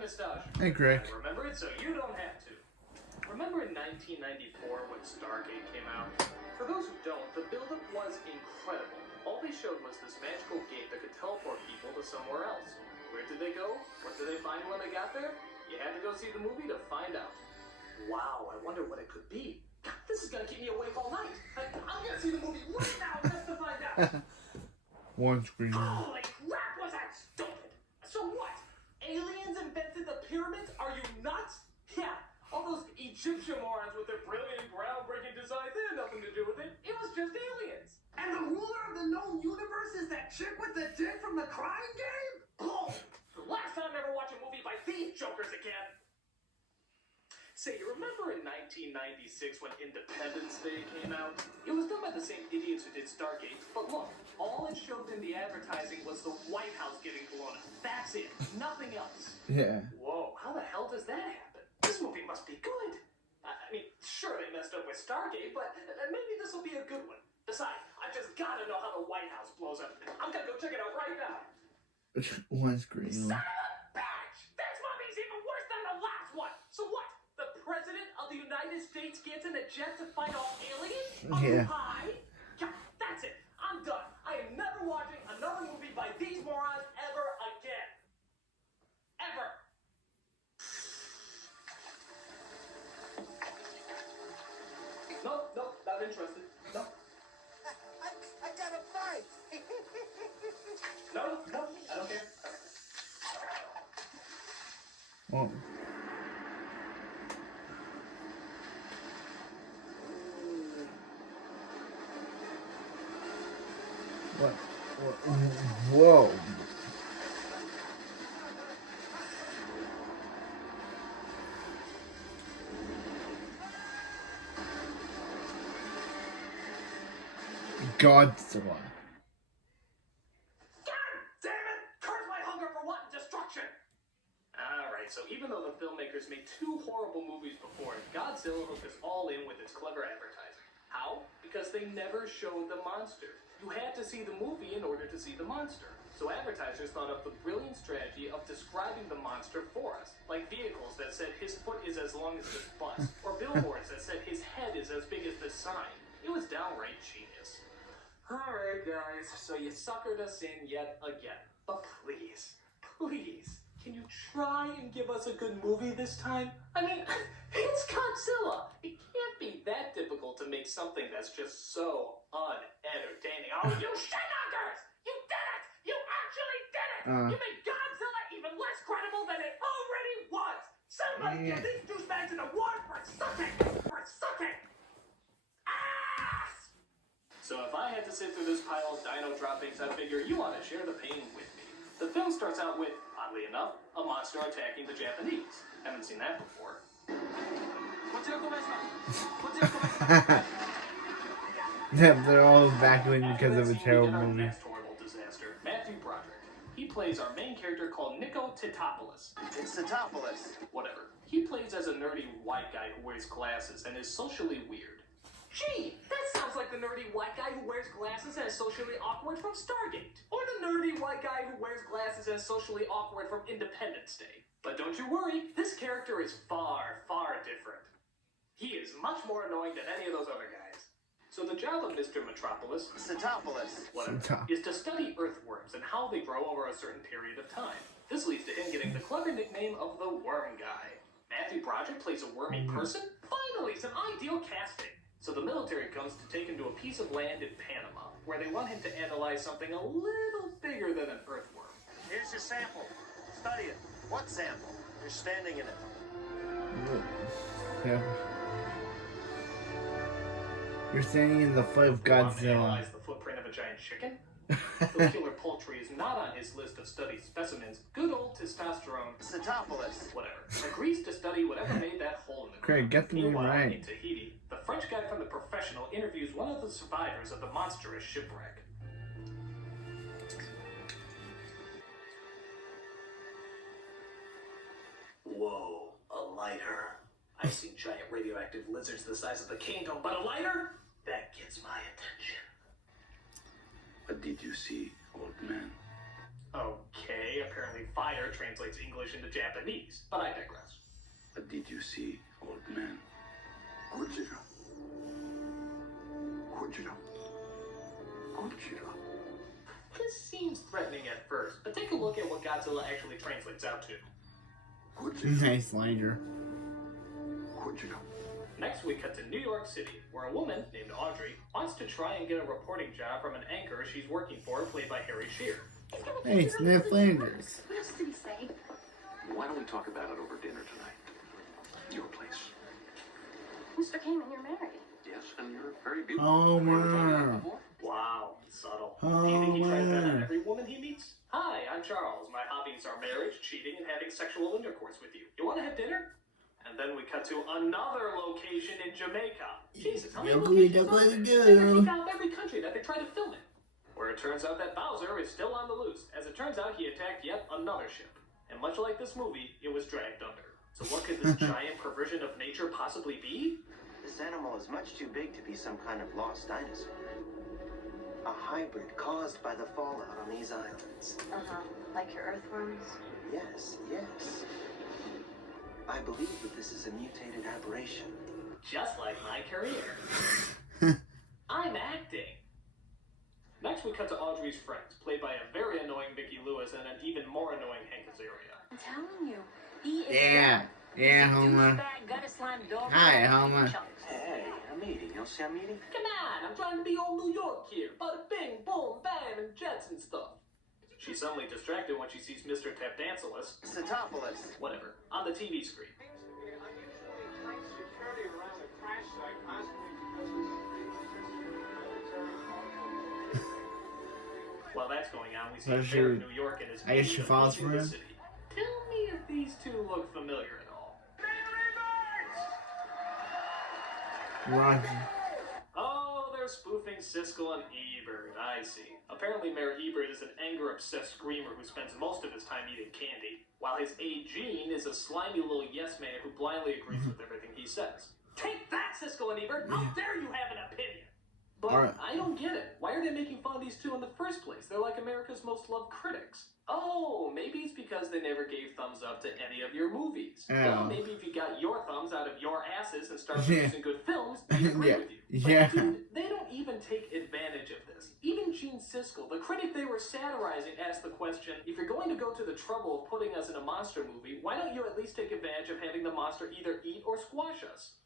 nostalgia. Hey, Greg. I remember it so you don't have to. Remember in 1994 when Stargate came out? For those who don't, the buildup was incredible. All they showed was this magical gate that could teleport people to somewhere else. Where did they go? What did they find when they got there? You had to go see the movie to find out. Wow, I wonder what it could be. God, this is gonna keep me awake all night. I'm gonna see the movie right now just to find out. One screen. Holy crap, was that stupid? So what? Aliens invented the pyramids? Are you nuts? Yeah, all those Egyptian morons with their brilliant, groundbreaking designs, they had nothing to do with it. It was just aliens. And the ruler of the known universe is that chick with the dick from the crying game? Bull! The last time I ever watched a movie by these jokers again. Say, you remember in 1996 when Independence Day came out? It was done by the same idiots who did Stargate, but look, all it showed in the advertising was the White House getting blown up. That's it. Nothing else. Yeah. Whoa, how the hell does that happen? This movie must be good. I mean, sure they messed up with Stargate, but maybe this will be a good one. Besides, I just gotta know how the White House blows up. I'm gonna go check it out right now. One screen. Son of a bitch! This movie's even worse than the last one. So what? The President of the United States gets in a jet to fight off aliens? Are you high? Yeah, that's it. I'm done. I am never watching another movie by these morons ever again. Ever. Nope, not interested. No. I got a fight. No, I don't care. Oh. What? Whoa. Godzilla. So even though the filmmakers made two horrible movies before it, Godzilla hooked us all in with its clever advertising. How? Because they never showed the monster. You had to see the movie in order to see the monster. So advertisers thought up the brilliant strategy of describing the monster for us, like vehicles that said his foot is as long as this bus, or billboards that said his head is as big as this sign. It was downright genius. Alright guys, so you suckered us in yet again. But please, can you try and give us a good movie this time? I mean, it's Godzilla. It can't be that difficult to make something that's just so unentertaining. Oh, you shit-knockers! You did it! You actually did it! You made Godzilla even less credible than it already was! Somebody give these douchebags an award for sucking! Ass! So if I had to sit through this pile of dino droppings, I figure you ought to share the pain with me. The film starts out with, oddly enough, a monster attacking the Japanese. Haven't seen that before. Yeah, they're all evacuating because of a terrible movie. Next horrible disaster, Matthew Broderick. He plays our main character called Nico Titopoulos. It's Titopoulos. Whatever. He plays as a nerdy white guy who wears glasses and is socially weird. Gee, that sounds like the nerdy white guy who wears glasses and is socially awkward from Stargate. Or the nerdy white guy who wears glasses and is socially awkward from Independence Day. But don't you worry, this character is far, far different. He is much more annoying than any of those other guys. So the job of Mr. Metropolis, whatever, is to study earthworms and how they grow over a certain period of time. This leads to him getting the clever nickname of the Worm Guy. Matthew Broderick plays a wormy person? Finally, some ideal casting. So the military comes to take him to a piece of land in Panama, where they want him to analyze something a little bigger than an earthworm. Here's your sample. Study it. What sample? You're standing in it. Yeah. You're standing in the foot of Godzilla. Analyze the footprint of a giant chicken? The killer poultry is not on his list of study specimens. Good old testosterone, Titopoulos. whatever, agrees to study whatever made that hole in the Craig, ground. get the name Meanwhile, right. in Tahiti, the French guy from The Professional interviews one of the survivors of the monstrous shipwreck. Whoa, a lighter. I've seen giant radioactive lizards the size of the kingdom, but a lighter? That gets my attention. What did you see, old man? Okay, apparently fire translates English into Japanese, but I digress. What did you see, old man? Godzilla. Godzilla. Godzilla. This seems threatening at first, but take a look at what Godzilla actually translates out to. Godzilla. Nice langer. Godzilla. Next, we cut to New York City, where a woman named Audrey wants to try and get a reporting job from an anchor she's working for, played by Harry Shearer. Hey, Sniff Flanders. What else did he say? Why don't we talk about it over dinner tonight? Your place. Mr. Kamen, you're married. Yes, and you're very beautiful. Homer. Wow, subtle. Do you think he tries that on Homer. every woman he meets? Hi, I'm Charles. My hobbies are marriage, cheating, and having sexual intercourse with you. You want to have dinner? And then we cut to another location in Jamaica. Jesus, how many locations are there? They kick out every country that they try to film it. Where it turns out that Bowser is still on the loose. As it turns out, he attacked yet another ship. And much like this movie, it was dragged under. So what could this giant perversion of nature possibly be? This animal is much too big to be some kind of lost dinosaur. A hybrid caused by the fallout on these islands. Like your earthworms? Yes, yes. I believe that this is a mutated aberration. Just like my career. I'm acting. Next, we cut to Audrey's friends, played by a very annoying Vicki Lewis and an even more annoying Hank Azaria. I'm telling you, he is Yeah. Yeah, Homer. Hi, Homer. Hey, I'm eating. You'll see I'm eating? Come on, I'm trying to be old New York here. Bada bing, boom, bam, and jets and stuff. She's suddenly distracted when she sees Mr. Tapdancelis, Satopolis. whatever, on the TV screen. While that's going on, we see So a she- mayor of New York and his I guess she maid falls approaching for the him? city. Tell me if these two look familiar at all. Roger. Oh, they're spoofing Siskel and Ebert. I see. Apparently, Mayor Ebert is an anger-obsessed screamer who spends most of his time eating candy, while his aide Jean is a slimy little yes-man who blindly agrees with everything he says. Take that, Siskel and Ebert! How dare you have an opinion? But Alright. I don't get it. Why are they making fun of these two in the first place? They're like America's most loved critics. Oh, maybe it's because they never gave thumbs up to any of your movies. Oh. Well, maybe if you got your thumbs out of your asses and started producing good films, they'd agree Yeah. with you. But Yeah. dude, they don't even take advantage of this. Even Gene Siskel, the critic they were satirizing, asked the question, if you're going to go to the trouble of putting us in a monster movie, why don't you at least take advantage of having the monster either eat or squash us?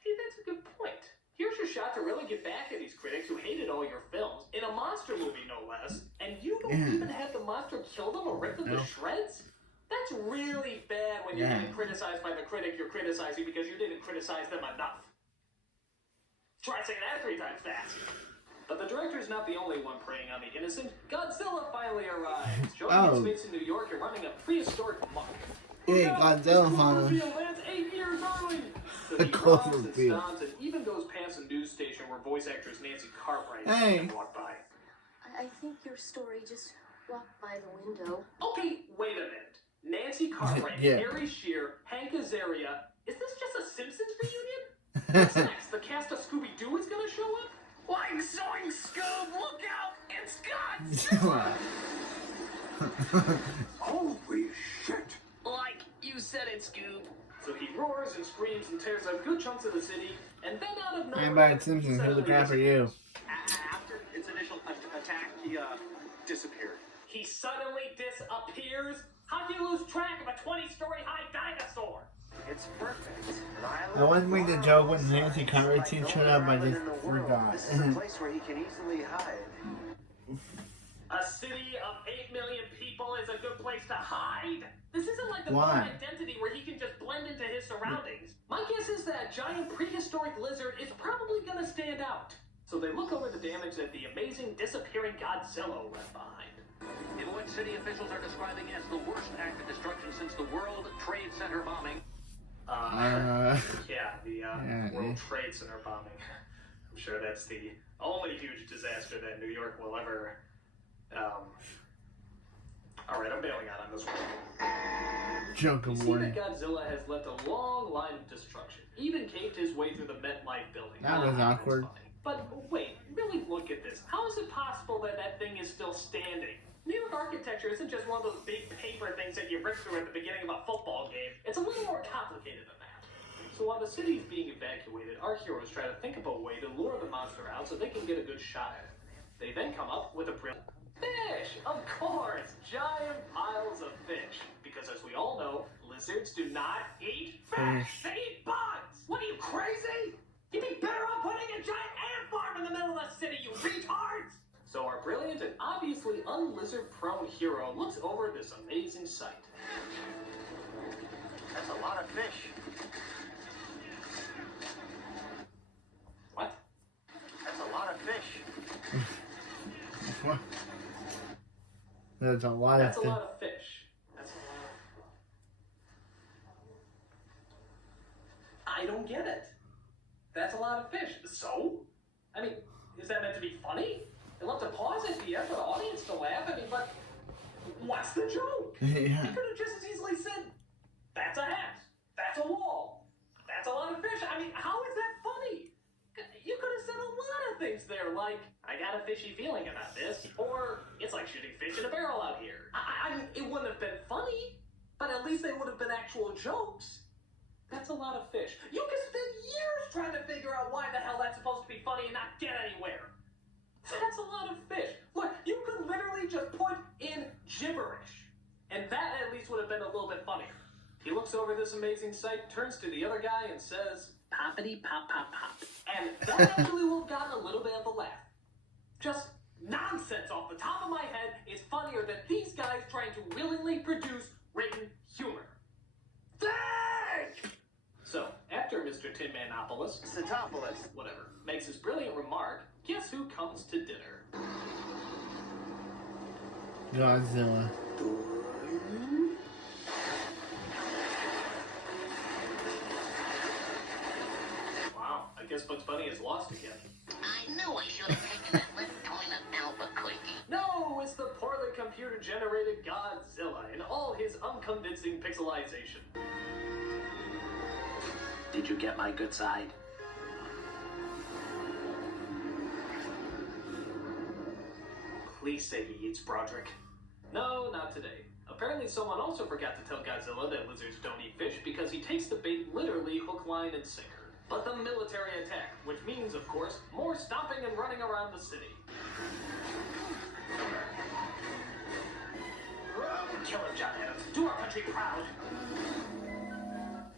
Hey, that's a good point. Here's your shot to really get back at these critics who hated all your films, in a monster movie no less, and you don't even have the monster kill them or rip them to shreds? That's really bad when you're getting criticized by the critic you're criticizing because you didn't criticize them enough. Try saying that 3 times fast. But the director's not the only one preying on the innocent. Godzilla finally arrives, showing his face in New York and running a prehistoric muck. Hey, Godzilla finally. Lands 8 years early. So The he drops and Cloverfield. stomps and even goes past a news station where voice actress Nancy Cartwright Hey. walked by. I think your story just walked by the window. Okay, wait a minute. Nancy Cartwright, Yeah. Harry Shearer, Hank Azaria. Is this just a Simpsons reunion? What's next? The cast of Scooby-Doo is gonna show up? Like Zoing Scoob, look out! It's Godzilla! Holy shit! Like you said it, Scoob. So he roars and screams and tears up good chunks of the city, and then out of nowhere... I'm Bart Simpson. Who the crap are you? After its initial attack, he disappeared. He suddenly disappears? How do you lose track of a 20-story high dinosaur? It's perfect. An island I want to make the joke when Nancy Cartwright like no showed other up, I island just in the world. forgot. This is a place where he can easily hide. A city of 8 million people is a good place to hide? This isn't like the Why? Bourne Identity where he can just blend into his surroundings. My guess is that giant prehistoric lizard is probably gonna stand out. So they look over the damage that the amazing disappearing Godzilla left behind. In what city officials are describing as the worst act of destruction since the World Trade Center bombing. Yeah, the World Trade Center bombing. I'm sure that's the only huge disaster that New York will ever... Alright, I'm bailing out on this one. Junk You of see warning. that Godzilla has left a long line of destruction, even caved his way through the MetLife building. That was That's awkward. funny. But wait, really look at this. How is it possible that that thing is still standing? New York architecture isn't just one of those big paper things that you rip through at the beginning of a football game. It's a little more complicated than that. So while the city is being evacuated, our heroes try to think of a way to lure the monster out so they can get a good shot at it. They then come up with a brilliant fish! Of course! Giant piles of fish. Because as we all know, lizards do not eat fish! They eat bugs! What are you, crazy? You'd be better off putting a giant ant farm in the middle of the city, you retards! So our brilliant and obviously un-lizard-prone hero looks over this amazing sight. That's a lot of fish. What? That's a lot of fish. What? That's a lot That's of a lot of fish. That's a lot of... I don't get it. That's a lot of fish. So? I mean, is that meant to be funny? They love to pause at the end for the audience to laugh. I mean, but what's the joke? Yeah. You could have just as easily said, that's a hat. That's a wall. That's a lot of fish. I mean, how is that funny? You could have said a lot of things there, like, I got a fishy feeling about this, or it's like shooting fish in a barrel out here. I mean, it wouldn't have been funny, but at least they would have been actual jokes. That's a lot of fish. You could spend years trying to figure out why the hell that's supposed to be funny and not get anywhere. That's a lot of fish. Look, you could literally just put in gibberish, and that at least would have been a little bit funnier. He looks over this amazing sight, turns to the other guy, and says, poppity pop pop pop. And that actually would have gotten a little bit of a laugh. Just nonsense off the top of my head is funnier than these guys trying to willingly produce written humor. Thank! So, after Mr. Tin Manopoulos, Satopolis. whatever, makes his brilliant remark, guess who comes to dinner? Godzilla. Wow, I guess Bugs Bunny is lost again. I knew I should have taken that left turn at Albuquerque. No, it's the poorly computer-generated Godzilla in all his unconvincing pixelization. Did you get my good side? Please say he eats Broderick. No, not today. Apparently someone also forgot to tell Godzilla that lizards don't eat fish because he takes the bait literally hook, line, and sinker. But the military attack, which means, of course, more stomping and running around the city. Kill him, John Adams. Do our country proud.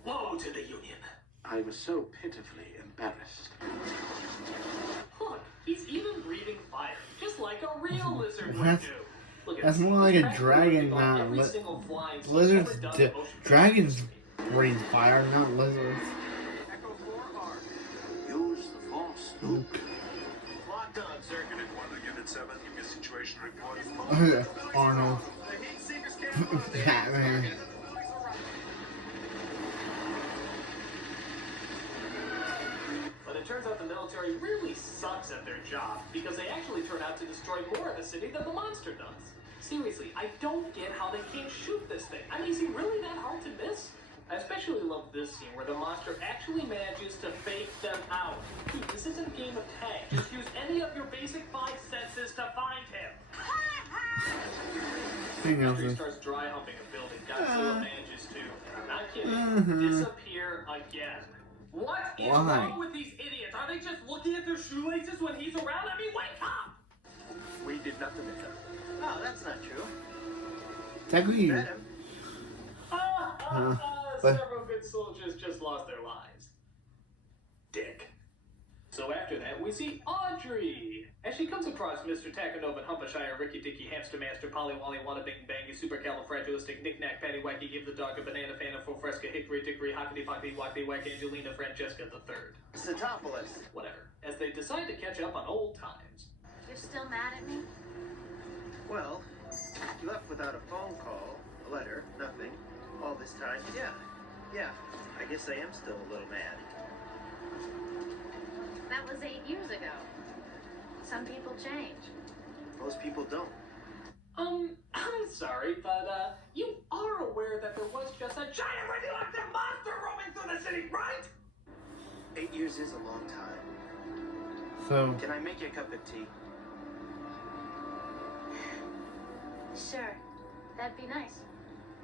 Woe to the Union. I was so pitifully embarrassed. Look, he's even breathing fire, just like a real lizard would That's- do. Look at That's this. more like He's a practically dragon, on not every li- single flying scene Lizards. ever done in motion Dragons pictures. breathe fire, not lizards. Echo 4R. Use the force. Locked on, sir. Unit 1 to Unit 7, give me a situation report. Arnold. The heat seekers can't move. Batman. But it turns out the military really sucks at their job because they actually turn out to destroy more of the city than the monster does. Seriously, I don't get how they can't shoot this thing. I mean, is he really that hard to miss? I especially love this scene where the monster actually manages to fake them out. Dude, this isn't a game of tag. Just use any of your basic 5 senses to find him. Thing After he else. starts dry humping a building, Godzilla manages to, and I'm not kidding, disappear again. What is Why? wrong with these idiots? Are they just looking at their shoelaces when he's around? I mean, wake up! We did nothing to him. No, that's not true. Technically, Met him. but- Several good soldiers just lost their lives. Dick. So after that, we see Audrey. As she comes across Mr. Takanova, Humpashire, Ricky Dicky, Hamster Master, Polly Wally, Wanna Bing Bangy, Supercalifragilistic, Knick Knack, Patty Wacky, Give the Dog a Banana, Fana, Full Fresca, Hickory Dickory, Hockety Pockety, Wacky Wack, Angelina, Francesca the Third. Satopolis. Whatever. As they decide to catch up on old times. You're still mad at me? Well, you left without a phone call, a letter, nothing. All this time, yeah. I guess I am still a little mad. That was 8 years ago. Some people change. Most people don't. I'm sorry, but, you are aware that there was just a giant radioactive monster roaming through the city, right? 8 years is a long time. so Can I make you a cup of tea? Sure. That'd be nice.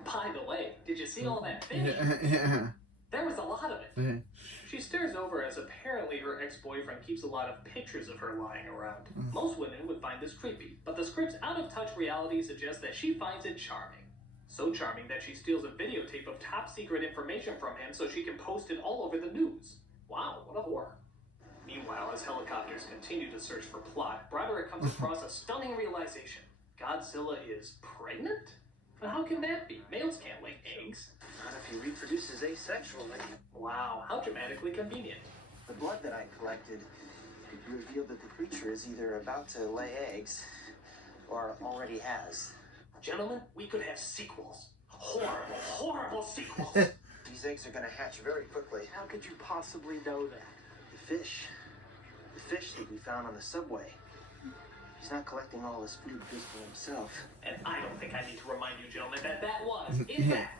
By the way, did you see all that fish? Yeah. There was a lot of it. Okay. She stares over as apparently her ex-boyfriend keeps a lot of pictures of her lying around. Most women would find this creepy, but the script's out-of-touch reality suggests that she finds it charming. So charming that she steals a videotape of top-secret information from him so she can post it all over the news. Wow, what a whore. Meanwhile, as helicopters continue to search for plot, Broderick comes across a stunning realization. Godzilla is pregnant? But how can that be? Males can't lay eggs. Not if he reproduces asexually. Wow, how dramatically convenient. The blood that I collected revealed that the creature is either about to lay eggs or already has. Gentlemen, we could have sequels. Horrible, horrible sequels. These eggs are going to hatch very quickly. How could you possibly know that? The fish that we found on the subway. He's not collecting all his food just for himself. And I don't think I need to remind you, gentlemen, that that was, in fact,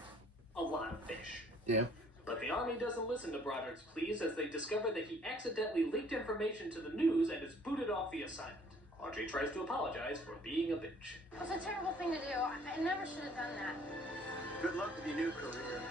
a lot of fish. Yeah. But the army doesn't listen to Broderick's pleas as they discover that he accidentally leaked information to the news and is booted off the assignment. Audrey tries to apologize for being a bitch. It was a terrible thing to do. I never should have done that. Good luck with your new career.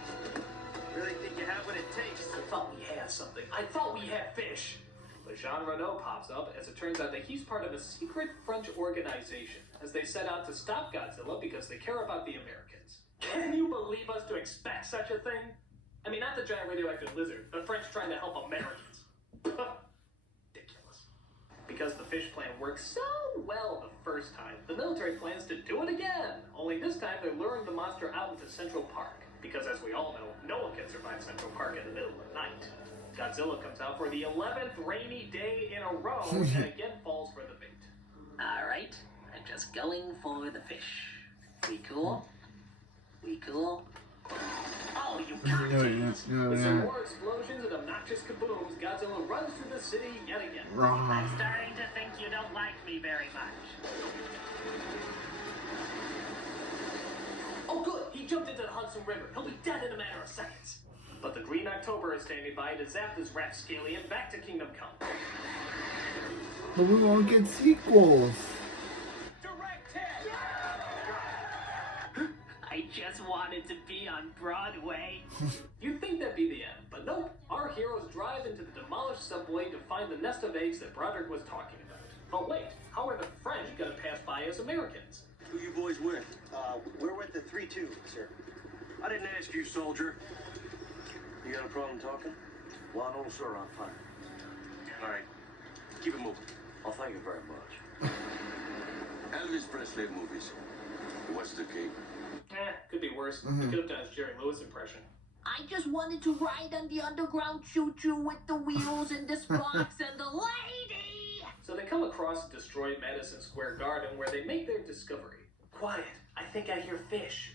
Really think you have what it takes? I thought we had something. I thought we had fish. But Jean Renault pops up as it turns out that he's part of a secret French organization as they set out to stop Godzilla because they care about the Americans. Can you believe us to expect such a thing? I mean, not the giant radioactive lizard, the French trying to help Americans. Ridiculous. Because the fish plan worked so well the first time, the military plans to do it again. Only this time they're luring the monster out into Central Park. Because as we all know, no one can survive Central Park in the middle of the night. Godzilla comes out for the 11th rainy day in a row and again falls for the bait. Alright, I'm just going for the fish. We cool? We cool? Oh, you cocktease! With some more explosions and obnoxious kabooms, Godzilla runs through the city yet again. I'm starting to think you don't like me very much. Oh good, he jumped into the Hudson River. He'll be dead in a matter of seconds. But the Green October is standing by to zap this rapscallion back to Kingdom Come. But we won't get sequels. Direct hit! I just wanted to be on Broadway. You'd think that'd be the end, but nope. Our heroes drive into the demolished subway to find the nest of eggs that Broderick was talking about. But wait, how are the French gonna pass by as Americans? Who you boys with? We're with the 3-2, sir. I didn't ask you, soldier. You got a problem talking? Well, no, sir, I'm fine. All right. Keep it moving. Oh, thank you very much. Elvis Presley movies. What's the key? Could be worse. He could have done his Jerry Lewis impression. I just wanted to ride on the underground choo-choo with the wheels and the sparks and the lady! So they come across a destroyed Madison Square Garden where they make their discovery. Quiet, I think I hear fish.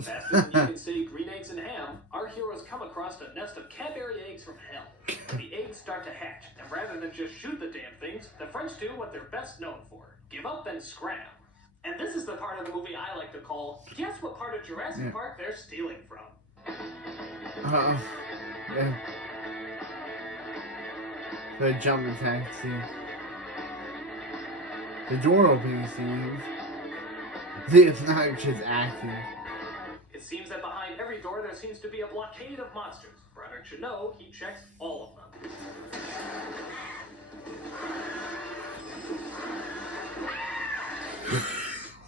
Faster than you can say green eggs and ham, our heroes come across a nest of Cadbury eggs from hell. The eggs start to hatch, and rather than just shoot the damn things, the French do what they're best known for. Give up and scram. And this is the part of the movie I like to call, guess what part of Jurassic Park they're stealing from? Yeah. The jump attack scene. The door opening scene. It's not just acting. It seems that behind every door there seems to be a blockade of monsters. Broderick should know he checks all of them.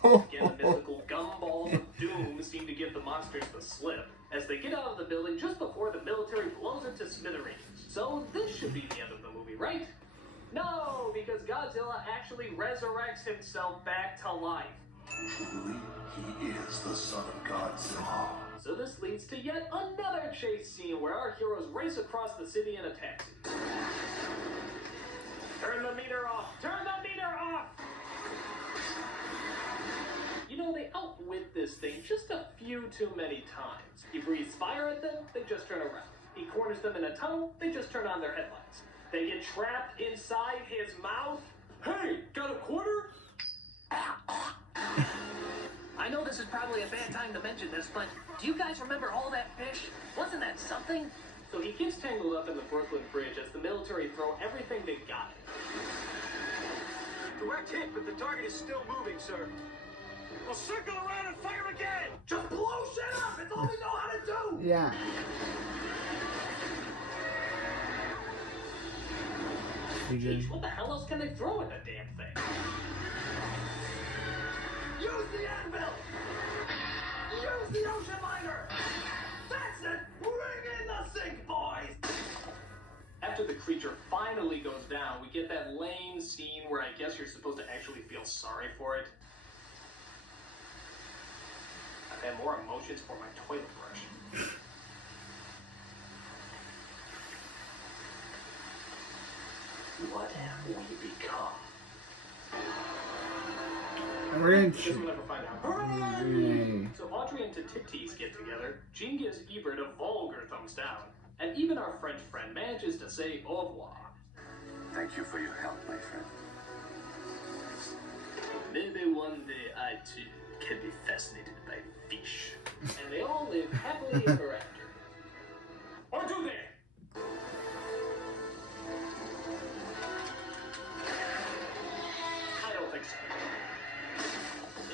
Again, the mythical gumballs of doom seem to give the monsters the slip as they get out of the building just before the military blows it to smithereens. So this should be the end of the movie, right? No, because Godzilla actually resurrects himself back to life. Truly, he is the son of Godzilla. So this leads to yet another chase scene where our heroes race across the city in a taxi. Turn the meter off! Turn the meter off! You know, they outwit this thing just a few too many times. He breathes fire at them, they just turn around. He corners them in a tunnel, they just turn on their headlights. They get trapped inside his mouth. Hey, got a quarter? I know this is probably a bad time to mention this, but do you guys remember all that fish? Wasn't that something? So he gets tangled up in the Brooklyn Bridge as the military throw everything they got. Direct hit, but the target is still moving, sir. Well, circle around and fire again! Just blow shit up! It's all we know how to do! Yeah. You Jeez, just, what the hell else can they throw at that damn thing? Use the anvil! Use the ocean miner! That's it! Bring in the sink, boys! After the creature finally goes down, we get that lame scene where I guess you're supposed to actually feel sorry for it. I've had more emotions for my toilet brush. What have we become? we're gonna Guess we'll never find out. Hooray. So Audrey and Titties get together, Jean gives Ebert a vulgar thumbs down, and even our French friend manages to say au revoir. Thank you for your help, my friend. Maybe one day I too can be fascinated by fish. And they all live happily ever after. Or do they? I don't think so.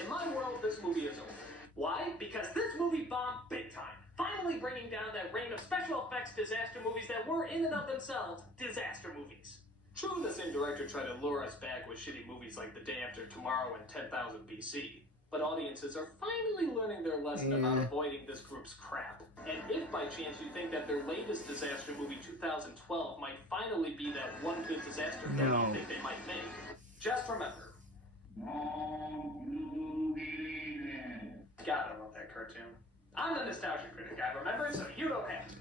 In my world, this movie is over. Why? Because this movie bombed big time. Finally bringing down that reign of special effects disaster movies that were, in and of themselves, disaster movies. True, the same director tried to lure us back with shitty movies like The Day After Tomorrow and 10,000 BC. But audiences are finally learning their lesson about avoiding this group's crap. And if by chance you think that their latest disaster movie, 2012, might finally be that one good disaster film you think they might make, just remember. God, I love that cartoon. I'm the nostalgia critic, I remember, so you don't have to.